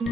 Okay,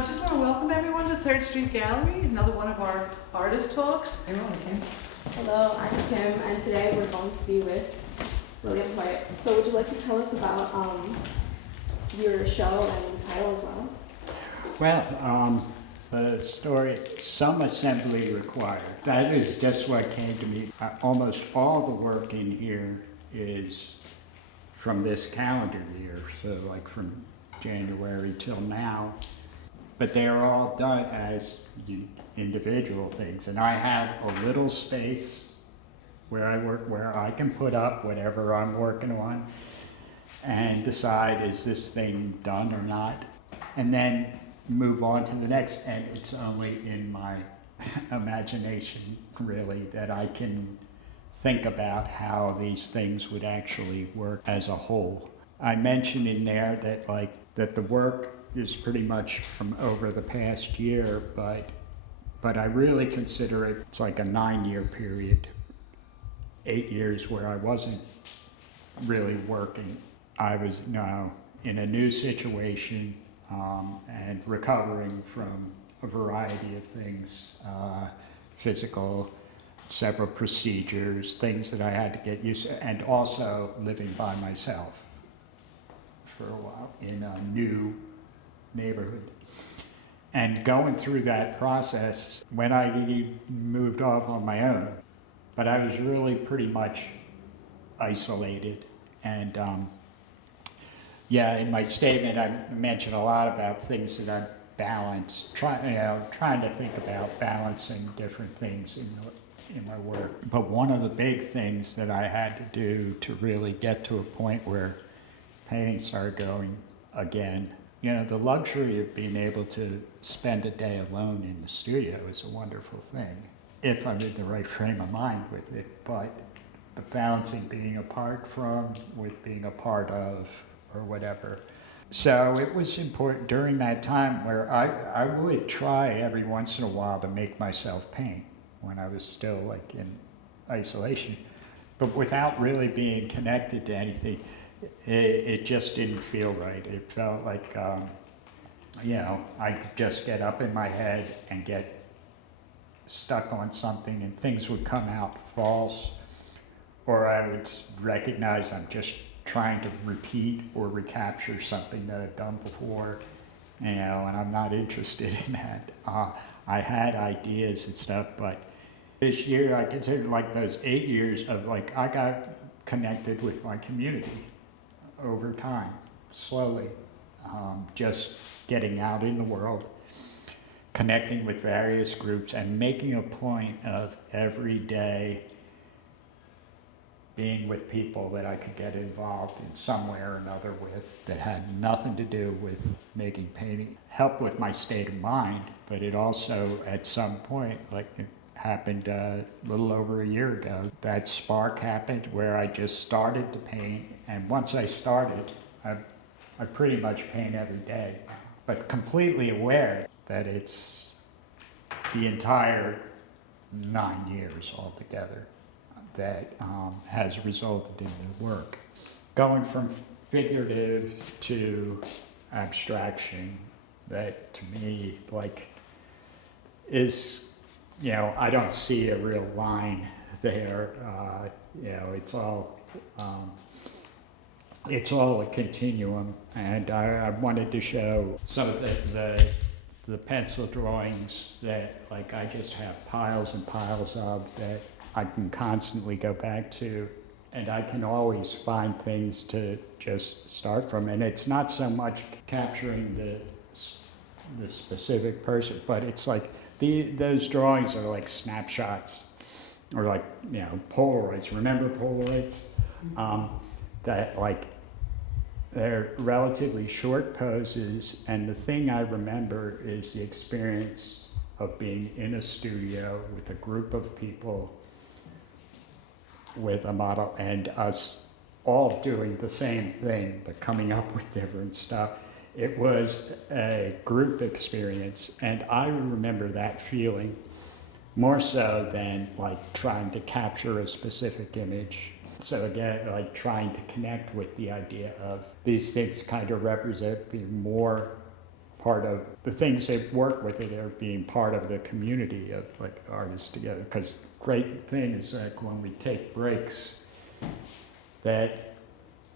just want to welcome everyone to Third Street Gallery, another one of our artist talks. Hello, I'm Kim, and today we're going to be with William Hoyt. So would you like to tell us about your show and the title as well? Well, the story, Some Assembly Required. That is just what came to me. Almost all the work in here is from this calendar year, so like from January till now. But they are all done as individual things. And I have a little space where I work, where I can put up whatever I'm working on and decide, is this thing done or not? And then move on to the next. And it's only in my imagination, really, that I can think about how these things would actually work as a whole. I mentioned in there that the work is pretty much from over the past year, but I really consider it's like a 9-year period. 8 years where I wasn't really working. I was now in a new situation and recovering from a variety of things, physical, several procedures, things that I had to get used to, and also living by myself for a while in a new neighborhood. And going through that process, when I moved off on my own, but I was really pretty much isolated. And in my statement, I mentioned a lot about things that I balanced, trying to think about balancing different things in my work. But one of the big things that I had to do to really get to a point where painting started going again, the luxury of being able to spend a day alone in the studio is a wonderful thing, if I'm in the right frame of mind with it. But the balancing being apart from with being a part of or whatever. So it was important during that time where I would try every once in a while to make myself paint when I was still like in isolation, but without really being connected to anything. It just didn't feel right. It felt like, I could just get up in my head and get stuck on something and things would come out false, or I would recognize I'm just trying to repeat or recapture something that I've done before, and I'm not interested in that. I had ideas and stuff, but this year I consider like those 8 years of I got connected with my community over time, slowly, just getting out in the world, connecting with various groups, and making a point of every day being with people that I could get involved in some way or another with, that had nothing to do with making painting. Helped with my state of mind, but it also, at some point, like it happened a little over a year ago, that spark happened where I just started to paint, and once I started, I pretty much paint every day, but completely aware that it's the entire 9 years altogether that has resulted in the work. going from figurative to abstraction, that to me, like, is, you know, I don't see a real line there. You know, it's all a continuum, and I wanted to show some of the pencil drawings that, like, I just have piles and piles of that I can constantly go back to, and I can always find things to just start from. And it's not so much capturing the specific person, but it's like those drawings are like snapshots, or like, you know, Polaroids. Remember Polaroids? That, like, they're relatively short poses, and the thing I remember is the experience of being in a studio with a group of people with a model, and us all doing the same thing but coming up with different stuff. It was a group experience, and I remember that feeling more so than like trying to capture a specific image. So again, like trying to connect with the idea of these things kind of represent being more part of the things that work with it, are being part of the community of like artists together. Because great thing is like when we take breaks, that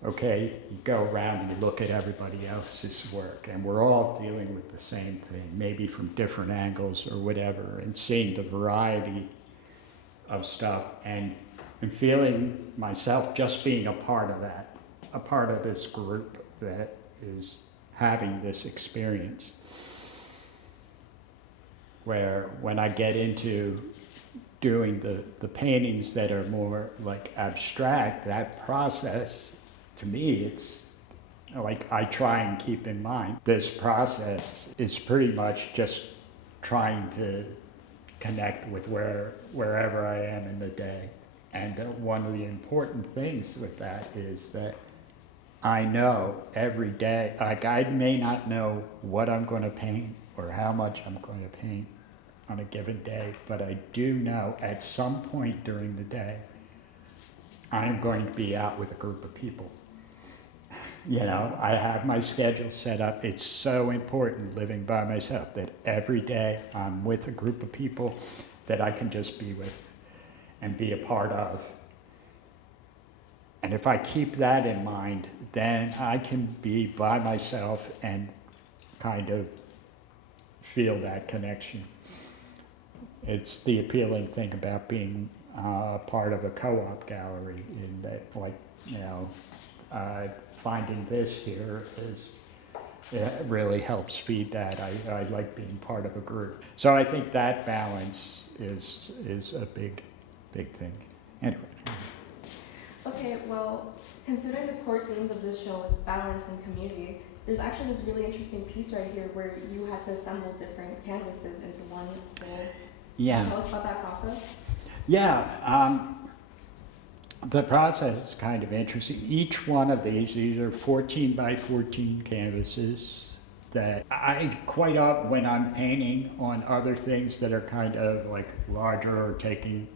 okay, you go around and you look at everybody else's work, and we're all dealing with the same thing, maybe from different angles or whatever, and seeing the variety of stuff, and feeling myself just being a part of that, a part of this group that is having this experience. Where when I get into doing the paintings that are more like abstract, that process, to me, it's like I try and keep in mind this process is pretty much just trying to connect with wherever I am in the day. And one of the important things with that is that I know every day, like I may not know what I'm going to paint or how much I'm going to paint on a given day, but I do know at some point during the day, I'm going to be out with a group of people. You know, I have my schedule set up. It's so important living by myself that every day I'm with a group of people that I can just be with and be a part of. And if I keep that in mind, then I can be by myself and kind of feel that connection. It's the appealing thing about being part of a co-op gallery, in that, like, you know, finding this here it really helps feed that. I like being part of a group. So I think that balance is a big thing. Anyway. Okay, well, considering the core themes of this show is balance and community, there's actually this really interesting piece right here where you had to assemble different canvases into one whole. Yeah. Can you tell us about that process? Yeah. The process is kind of interesting. Each one of these are 14 by 14 canvases that I quite often, when I'm painting on other things that are kind of like larger or taking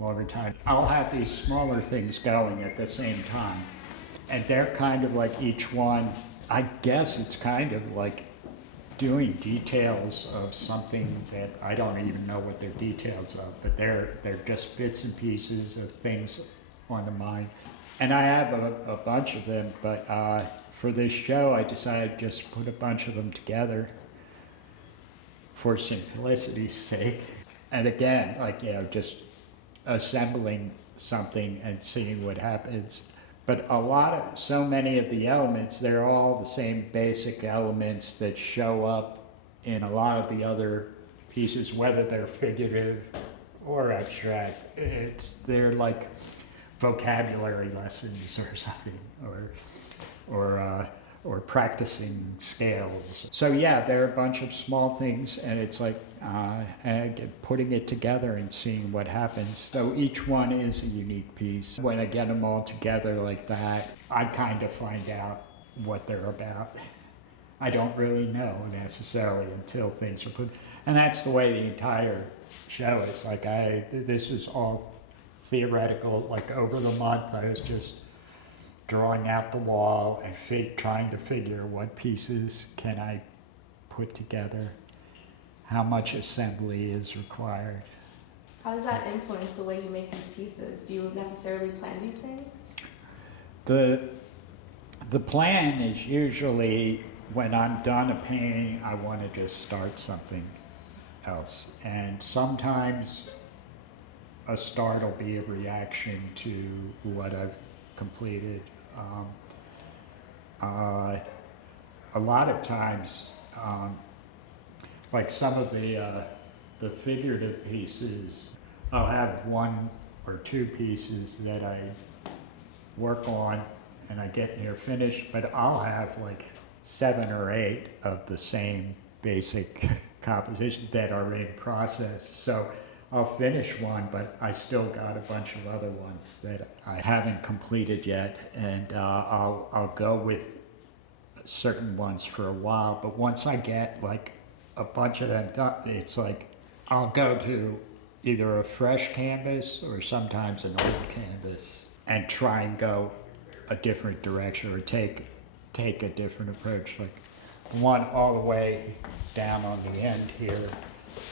longer time, I'll have these smaller things going at the same time. And they're kind of like each one, I guess it's kind of like doing details of something that I don't even know what they're details of, but they're just bits and pieces of things on the mind. And I have a bunch of them, but for this show I decided to just put a bunch of them together for simplicity's sake. And again, like, you know, just assembling something and seeing what happens. But so many of the elements, they're all the same basic elements that show up in a lot of the other pieces, whether they're figurative or abstract. They're like vocabulary lessons or something, or practicing scales. So yeah, there are a bunch of small things, and it's like putting it together and seeing what happens. So each one is a unique piece. When I get them all together like that, I kind of find out what they're about. I don't really know necessarily until things are put, and that's the way the entire show is. Like this is all theoretical. Like over the month, I was just drawing out the wall and trying to figure what pieces can I put together, how much assembly is required. How does that influence the way you make these pieces? Do you necessarily plan these things? The plan is usually when I'm done a painting, I want to just start something else. And sometimes a start will be a reaction to what I've completed. A lot of times, like some of the figurative pieces, I'll have one or two pieces that I work on and I get near finished, but I'll have like 7 or 8 of the same basic composition that are in process. So I'll finish one, but I still got a bunch of other ones that I haven't completed yet, and I'll go with certain ones for a while. But once I get like a bunch of them done, it's like I'll go to either a fresh canvas or sometimes an old canvas and try and go a different direction or take a different approach. Like the one all the way down on the end here,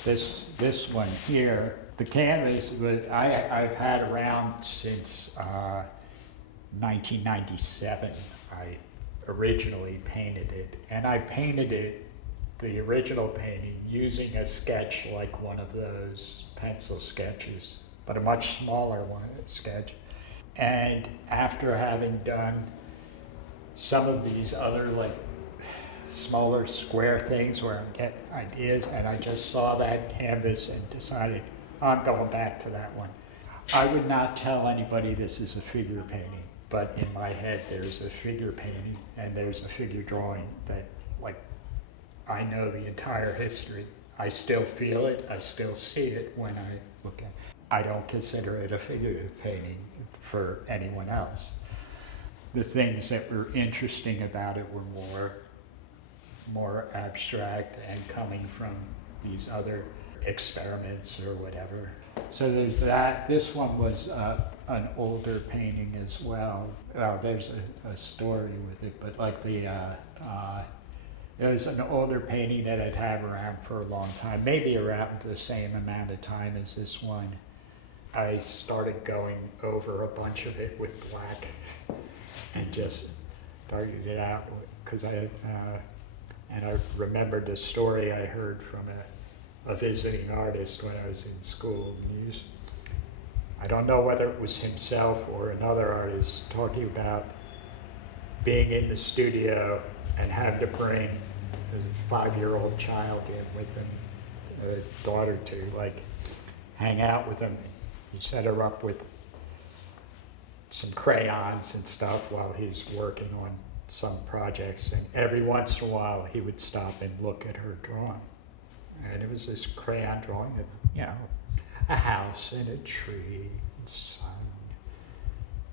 this one here, the canvas was I've had around since 1997. I originally painted it, and I painted it, the original painting, using a sketch like one of those pencil sketches, but a much smaller one sketch. And after having done some of these other like smaller square things where I get ideas, and I just saw that canvas and decided I'm going back to that one. I would not tell anybody this is a figure painting, but in my head there's a figure painting and there's a figure drawing that, like, I know the entire history. I still feel it, I still see it when I look at it. I don't consider it a figurative painting for anyone else. The things that were interesting about it were more abstract and coming from these other experiments or whatever. So there's that. This one was an older painting as well. There's a story with it, but like it was an older painting that I'd had around for a long time, maybe around the same amount of time as this one. I started going over a bunch of it with black and just started it out because I remembered a story I heard from a visiting artist when I was in school. I don't know whether it was himself or another artist talking about being in the studio and having to bring a 5-year-old child in with him, a daughter to like hang out with him. He set her up with some crayons and stuff while he was working on some projects, and every once in a while he would stop and look at her drawing. And it was this crayon drawing of, you know, a house and a tree and sun,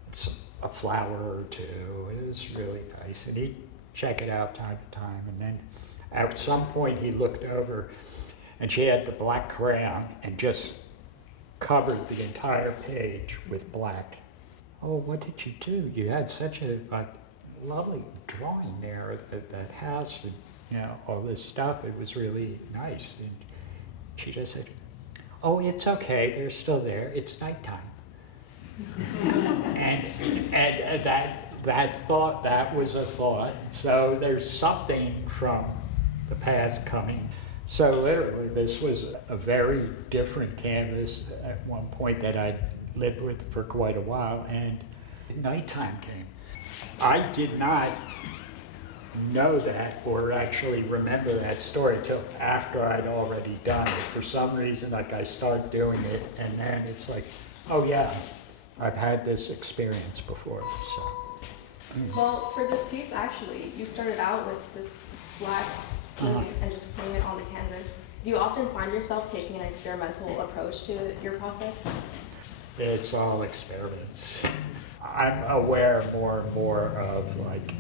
and a flower or two. It was really nice, and he'd check it out time to time. And then at some point he looked over and she had the black crayon and just covered the entire page with black. Oh, what did you do? You had such a lovely drawing there of that house and, you know, all this stuff. It was really nice. And she just said, oh, it's okay, they're still there, it's nighttime. and that thought, that was a thought. So there's something from the past coming. So literally, this was a very different canvas at one point that I lived with for quite a while, and nighttime came. I did not know that or actually remember that story till after I'd already done it. For some reason, like, I start doing it, and then it's like, oh yeah, I've had this experience before, so. Well, for this piece, actually, you started out with this black paint and just putting it on the canvas. Do you often find yourself taking an experimental approach to your process? It's all experiments. I'm aware more and more of like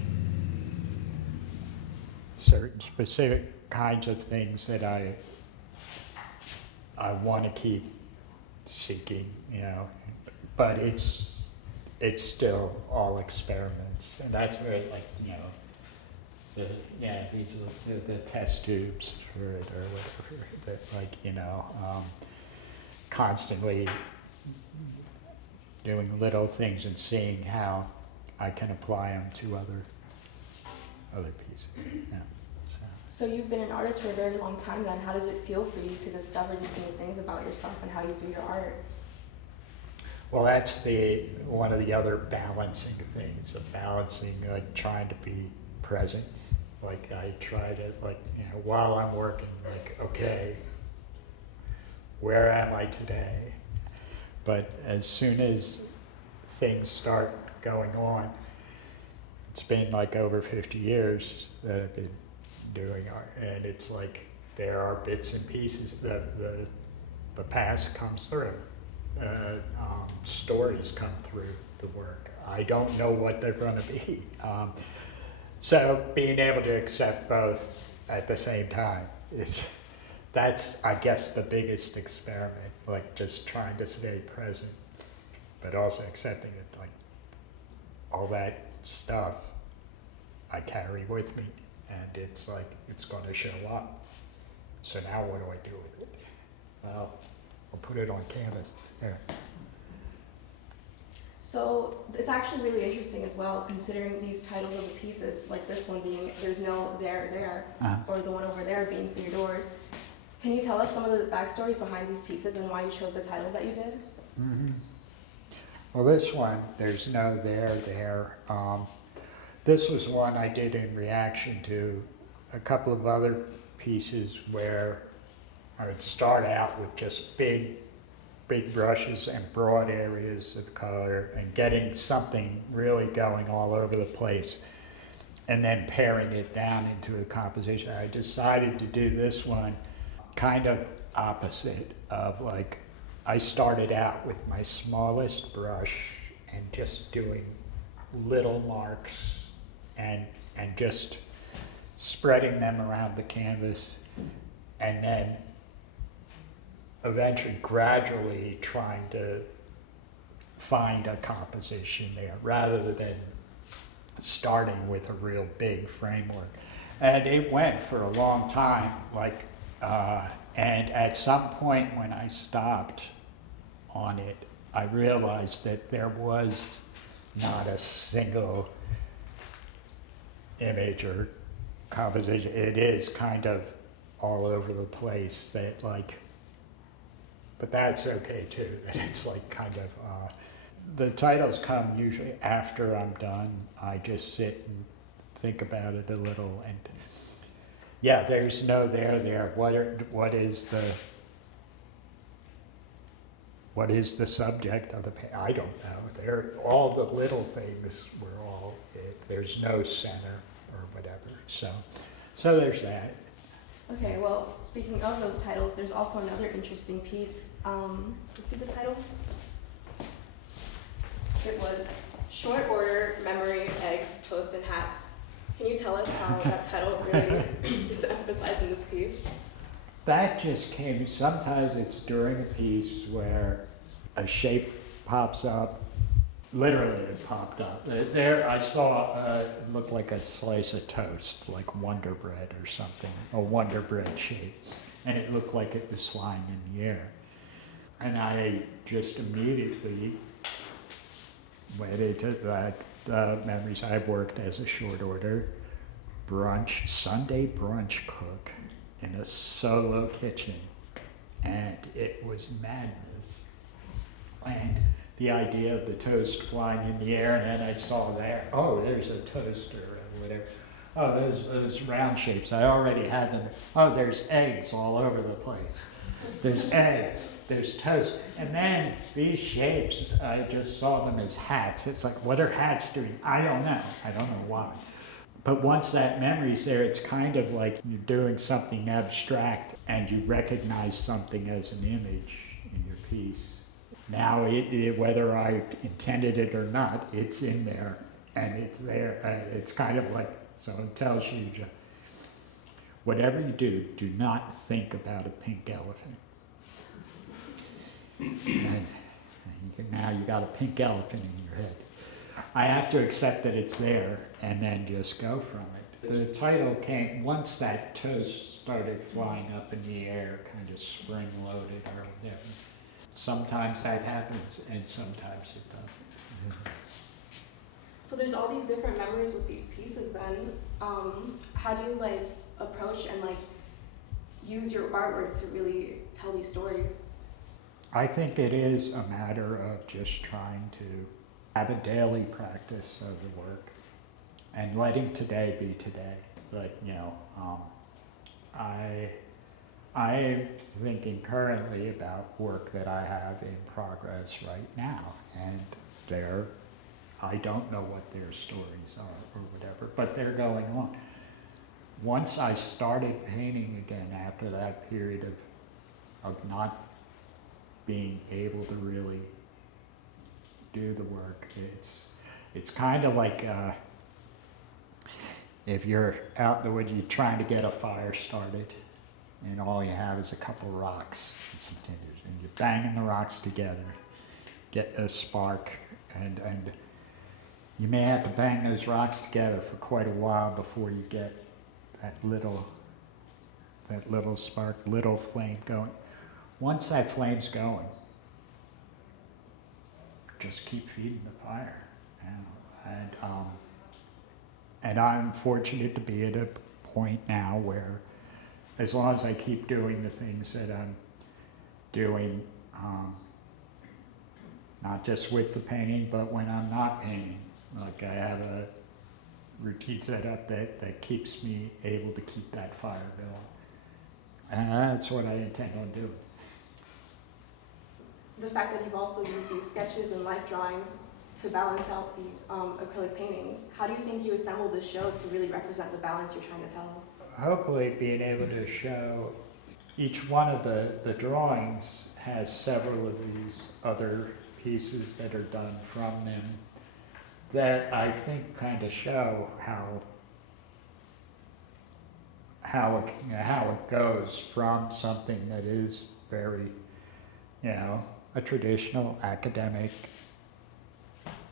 certain specific kinds of things that I want to keep seeking, you know. But it's still all experiments, and that's where, like, these are the test tubes for it or whatever, that, like, constantly doing little things and seeing how I can apply them to other pieces. Yeah. So you've been an artist for a very long time then. How does it feel for you to discover these new things about yourself and how you do your art? Well, that's one of the other balancing things, of balancing, like, trying to be present. Like, I try to, like, while I'm working, like, okay, where am I today? But as soon as things start going on, it's been like over 50 years that I've been doing art, and it's like there are bits and pieces that the past comes through. Stories come through the work. I don't know what they're going to be. So being able to accept both at the same time, that's, I guess, the biggest experiment, like just trying to stay present, but also accepting it, like all that stuff I carry with me, and it's like, it's going to show up. So now what do I do with it? Well, I'll put it on canvas. There. So it's actually really interesting as well, considering these titles of the pieces, like this one being "There's No There," or the one over there being "For Your Doors." Can you tell us some of the backstories behind these pieces and why you chose the titles that you did? Mm-hmm. Well, this one, "There's No There." This was one I did in reaction to a couple of other pieces where I would start out with just big brushes and broad areas of color and getting something really going all over the place, and then paring it down into a composition. I decided to do this one kind of opposite of, like, I started out with my smallest brush and just doing little marks and just spreading them around the canvas, and then eventually gradually trying to find a composition there rather than starting with a real big framework. And it went for a long time, like, and at some point when I stopped on it, I realized that there was not a single image or composition. It is kind of all over the place, that, like, but that's okay too, that it's like kind of, the titles come usually after I'm done. I just sit and think about it a little, and yeah, there's no there. What is the subject of the I don't know. All the little things were all it. There's no center or whatever. So there's that. Okay, well, speaking of those titles, there's also another interesting piece. Let's see the title. It was "Short Order, Memory, Eggs, Toast, and Hats." Can you tell us how that title really is emphasized in this piece? That just came, sometimes it's during a piece where a shape pops up. Literally, it popped up. There, I saw it looked like a slice of toast, like Wonder Bread or something, a Wonder Bread shape. And it looked like it was flying in the air. And I just immediately went into that. Memories. I worked as a short order Sunday brunch cook in a solo kitchen. And it was madness. And the idea of the toast flying in the air, and then I saw there, oh, there's a toaster or whatever. Oh, those round shapes, I already had them. Oh, there's eggs all over the place. There's eggs, there's toast. And then these shapes, I just saw them as hats. It's like, what are hats doing? I don't know why. But once that memory's there, it's kind of like you're doing something abstract and you recognize something as an image in your piece. Now, whether I intended it or not, it's in there, and it's there. It's kind of like, so it tells you, whatever you do, do not think about a pink elephant. And now you got a pink elephant in your head. I have to accept that it's there and then just go from it. The title came, once that toast started flying up in the air, kind of spring-loaded or whatever. Sometimes that happens and sometimes it doesn't. So there's all these different memories with these pieces then. How do you like approach and like use your artwork to really tell these stories? I think it is a matter of just trying to have a daily practice of the work and letting today be today. Like, you know, I'm thinking currently about work that I have in progress right now, and I don't know what their stories are or whatever, but they're going on. Once I started painting again after that period of not being able to really do the work, it's kind of like if you're out in the woods, you're trying to get a fire started, and all you have is a couple rocks and some tinders, and you're banging the rocks together, get a spark, and you may have to bang those rocks together for quite a while before you get that little spark, little flame going. Once that flame's going, just keep feeding the fire. You know? And I'm fortunate to be at a point now where, as long as I keep doing the things that I'm doing, not just with the painting, but when I'm not painting, like I have a routine set up that keeps me able to keep that fire going. And that's what I intend on doing. The fact that you've also used these sketches and life drawings to balance out these acrylic paintings, how do you think you assembled this show to really represent the balance you're trying to tell? Hopefully being able to show each one of the drawings has several of these other pieces that are done from them that I think kind of show how it goes from something that is very, you know, a traditional academic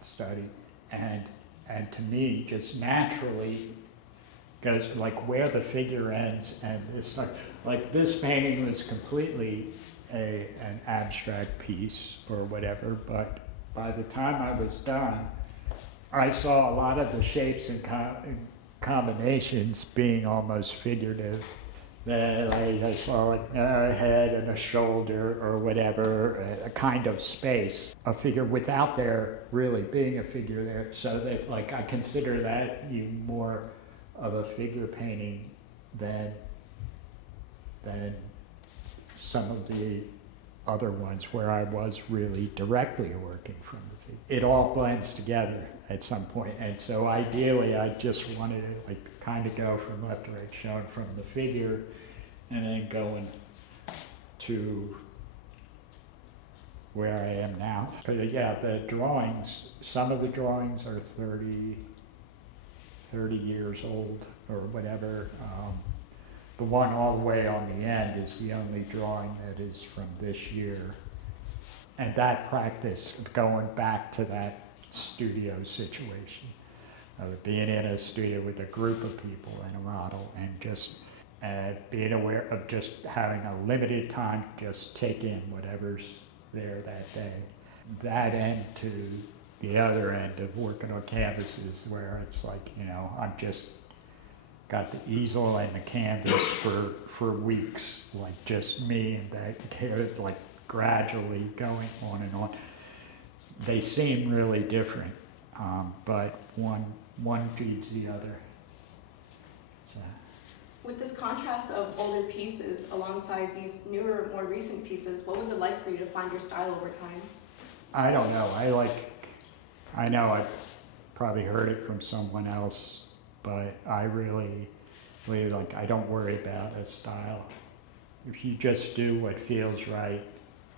study, and to me just naturally goes like where the figure ends, and it's like this painting was completely an abstract piece or whatever, but by the time I was done, I saw a lot of the shapes and combinations being almost figurative. That I saw like a head and a shoulder or whatever, a kind of space, a figure without there really being a figure there, so that like I consider that even more of a figure painting than some of the other ones where I was really directly working from the figure. It all blends together at some point, and so ideally I just wanted to like kind of go from left to right, showing from the figure and then going to where I am now. But yeah, the drawings, some of the drawings are 30 years old or whatever. The one all the way on the end is the only drawing that is from this year. And that practice of going back to that studio situation, of being in a studio with a group of people and a model, and just being aware of just having a limited time to just take in whatever's there that day. That end to the other end of working on canvases where it's like, you know, I've just got the easel and the canvas for weeks, like just me and that, like gradually going on and on. They seem really different, but one feeds the other. So. With this contrast of older pieces alongside these newer, more recent pieces, what was it like for you to find your style over time? I don't know. I know I probably heard it from someone else, but I really like, I don't worry about a style. If you just do what feels right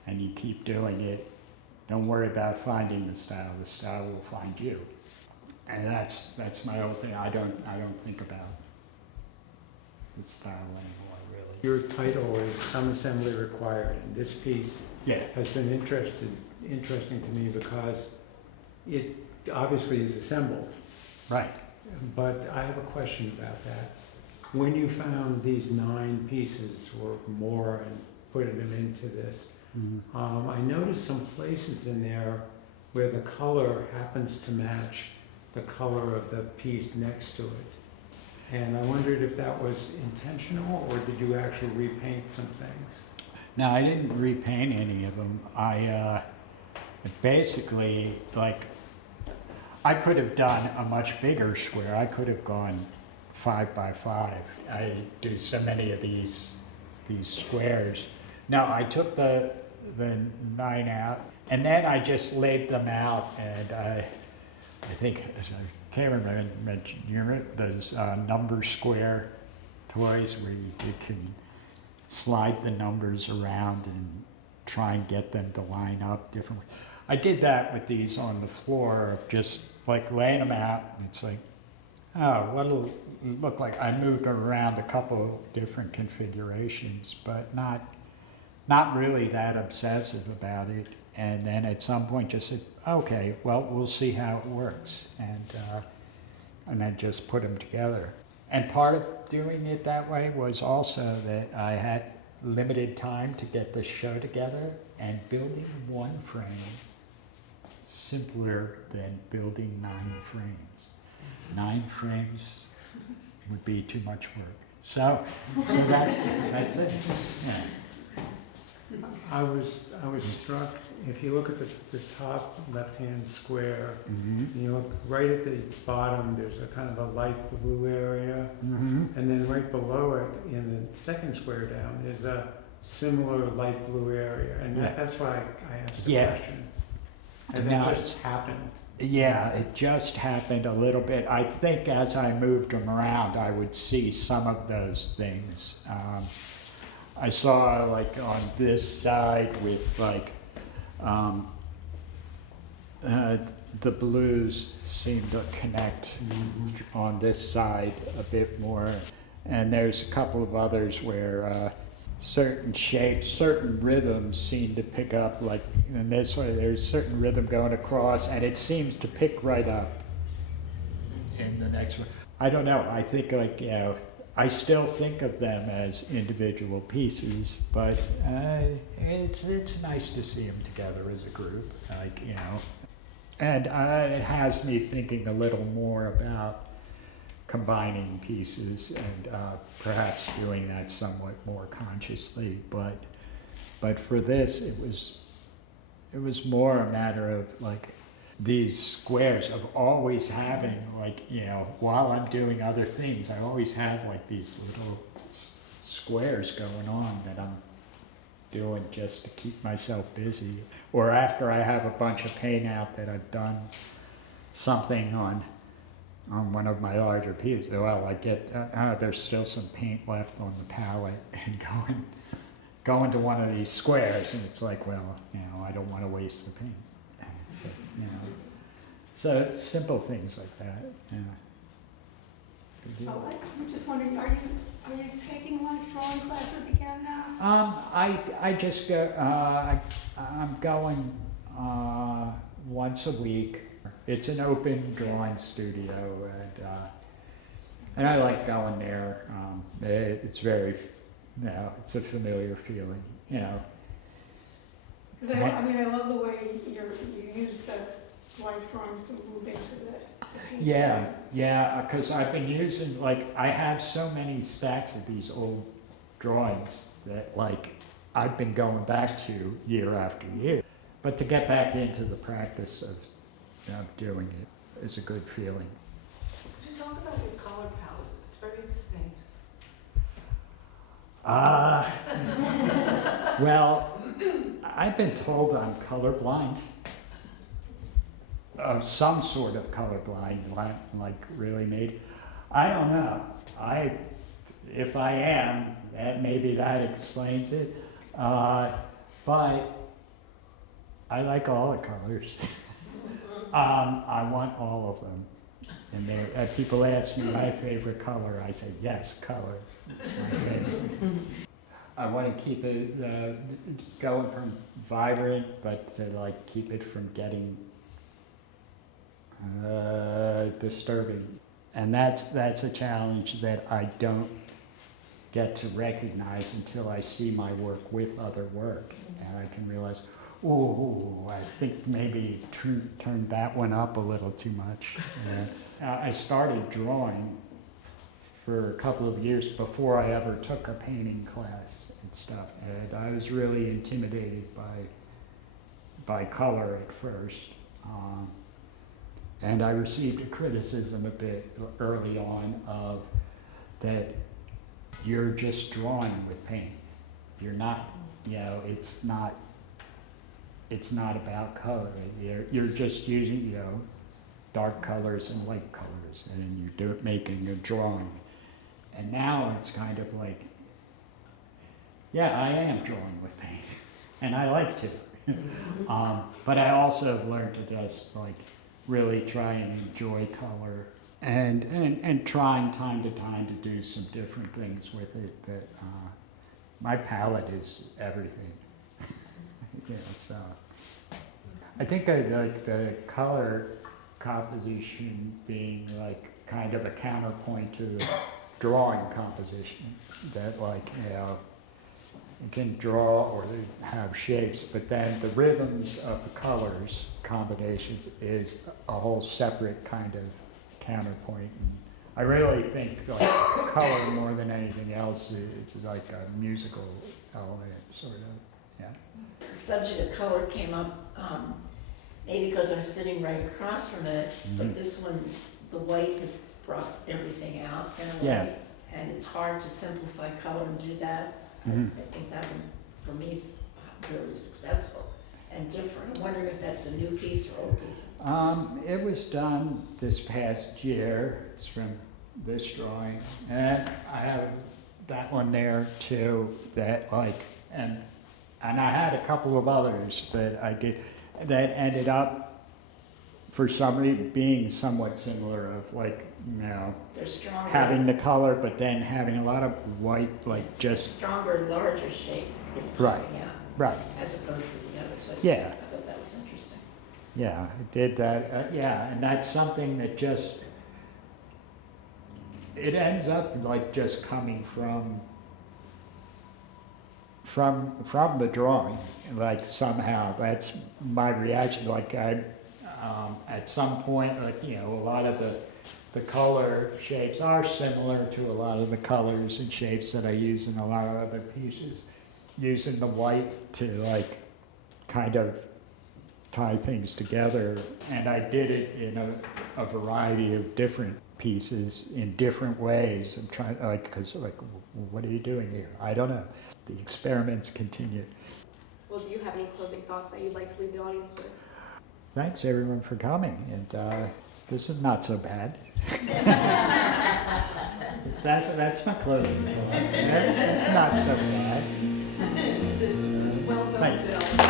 and you keep doing it, don't worry about finding the style will find you. And that's my whole thing. I don't think about the style anymore, really. Your title is Some Assembly Required, and this piece Yeah. has been interesting to me because it obviously is assembled, Right. but I have a question about that. When you found these 9 pieces or more and put them into this, I noticed some places in there where the color happens to match the color of the piece next to it. And I wondered if that was intentional, or did you actually repaint some things? No, I didn't repaint any of them. I basically, like, I could have done a much bigger square. I could have gone 5 by 5. I do so many of these squares. No, I took the 9 out, and then I just laid them out, and I think, I can't remember, mention those number square toys where you can slide the numbers around and try and get them to line up differently. I did that with these on the floor, of just like laying them out. It's like, oh, what'll it look like? I moved around a couple different configurations, but not really that obsessive about it. And then at some point just said, okay, well, we'll see how it works. And then just put them together. And part of doing it that way was also that I had limited time to get the show together, and building one frame simpler than building 9 frames. 9 frames would be too much work. So that's it. Yeah. I was struck, if you look at the top left-hand square, and you look right at the bottom, there's a kind of a light blue area, and then right below it, in the second square down, is a similar light blue area, and that's why I asked the question. And Now that just happened. Yeah, it just happened a little bit. I think as I moved them around, I would see some of those things. I saw, like, on this side with, like, the blues seem to connect on this side a bit more. And there's a couple of others where certain shapes, certain rhythms seem to pick up, like in this way, there's certain rhythm going across, and it seems to pick right up in the next one. I don't know, I think, like, you know, I still think of them as individual pieces, but it's nice to see them together as a group, like, you know. And it has me thinking a little more about combining pieces and perhaps doing that somewhat more consciously. But for this, it was more a matter of, like, these squares of always having, like, you know, while I'm doing other things, I always have, like, these little squares going on that I'm doing just to keep myself busy. Or after I have a bunch of paint out that I've done something on one of my larger pieces, well, I get, there's still some paint left on the palette, and going to one of these squares, and it's like, well, you know, I don't want to waste the paint. So, you know, so it's simple things like that. Yeah. I'm just wondering, are you taking life drawing classes again now? I just go. I'm going once a week. It's an open drawing studio, and I like going there. It's very, you know, it's a familiar feeling, you know. Because I mean, I love the way you use the life drawings to move into the painting. Yeah, because I've been using, like, I have so many stacks of these old drawings that, like, I've been going back to year after year. But to get back into the practice of, you know, doing it is a good feeling. Could you talk about your color palette? It's very distinct. Well, I've been told I'm colorblind. Some sort of colorblind, like really made. I don't know. If I am, maybe that explains it. But I like all the colors. I want all of them. And people ask me my favorite color. I say, yes, color. It's my favorite. I want to keep it going from vibrant, but to, like, keep it from getting disturbing. And that's a challenge that I don't get to recognize until I see my work with other work. And I can realize, oh, I think maybe turned that one up a little too much. I started drawing for a couple of years before I ever took a painting class and stuff. And I was really intimidated by color at first. And I received a criticism a bit early on of that you're just drawing with paint. You're not, it's not about color. You're just using, dark colors and light colors, and you're making a drawing. And now it's kind of like, yeah, I am drawing with paint, and I like to. But I also have learned to just really try and enjoy color and trying time to time to do some different things with it. That my palette is everything. So I think I like the color composition being kind of a counterpoint to drawing composition. That you can draw or have shapes, but then the rhythms of the colors combinations is a whole separate kind of counterpoint. And I really think color more than anything else, it's like a musical element, sort of. Yeah. The subject of color came up, maybe because I'm sitting right across from it, but this one, the white has brought everything out in a way. Yeah. And it's hard to simplify color and do that. Mm-hmm. I think that one, for me, is really successful and different. I'm wondering if that's a new piece or old piece. It was done this past year. It's from this drawing, and I have that one there too. That and I had a couple of others that I did that ended up, for some reason, being somewhat similar. Of They're stronger. having the color, but then having a lot of white, just stronger, larger shape is Right. popping out right. as opposed to the others. I thought that was interesting. Yeah, it did that. And that's something that it ends up just coming from the drawing. Somehow that's my reaction. I at some point, a lot of the color shapes are similar to a lot of the colors and shapes that I use in a lot of other pieces. Using the white to kind of tie things together, and I did it in a variety of different pieces in different ways. I'm trying, because what are you doing here? I don't know. The experiments continue. Well, do you have any closing thoughts that you'd like to leave the audience with? Thanks everyone for coming, and this is not so bad. That's my closing thought. It's not so bad. Well done, Thanks. Bill.